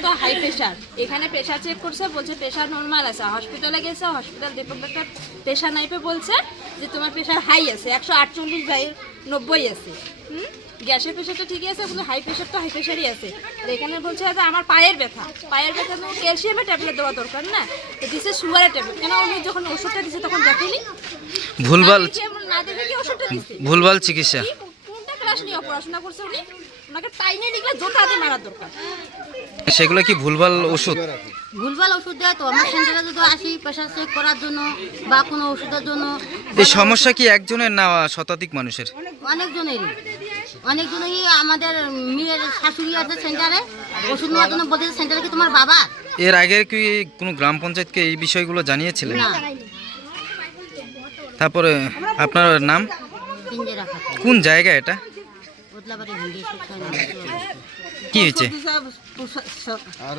তো high pressure এখানে pressure check করছে বলছে প্রেশার নর্মাল আছে। হসপিটালে গেছে হসপিটাল দীপক ডাক্তার প্রেশার নাইপে বলছে যে তোমার প্রেশার হাই আছে একশো আটচল্লিশ বাই নব্বই আছে। হুম? গ্যাসের প্রেশারটা ঠিকই আছে কিন্তু হাই প্রেশারটা হাই প্রেশারই আছে। আর এখানে বলছে যে আমার পায়ের ব্যথা। পায়ের ব্যথা তো ক্যালসিয়ামের ট্যাবলেট দেওয়া দরকার না। তো দিছে সুগারের ট্যাবলেট কেন উনি যখন ওষুধটা দিছে তখন দেখেনি? ভুলভাল না দেখে- কি ওষুধটা দিছে? ভুলভাল চিকিৎসা। ক্লাস নিয়ে পড়াশোনা করছে উনি। ওনাকে টাইনে লিখলে জোটা দিয়ে মারার দরকার। সেগুলো কি ভুলভাল ওষুধ? ভুলভাল ওষুধ দেয় তো আমার সেন্টারে যদি আসি প্রেশার চেক করার জন্য বা কোনো ওষুধের জন্য। এই সমস্যা কি একজনের না শতাধিক মানুষের? অনেকজনেরই। অনেকজনেরই আমাদের মেয়ের শাশুড়ি আছে সেন্টারে ওষুধ নেওয়ার জন্য বলছে সেন্টারে কি তোমার বাবা? এর আগে কি কোনো গ্রাম পঞ্চায়েতকে এই বিষয়গুলো জানিয়েছিলেন? না। তারপরে আপনার নাম? কোন জায়গা এটা? কি হয়েছে? আর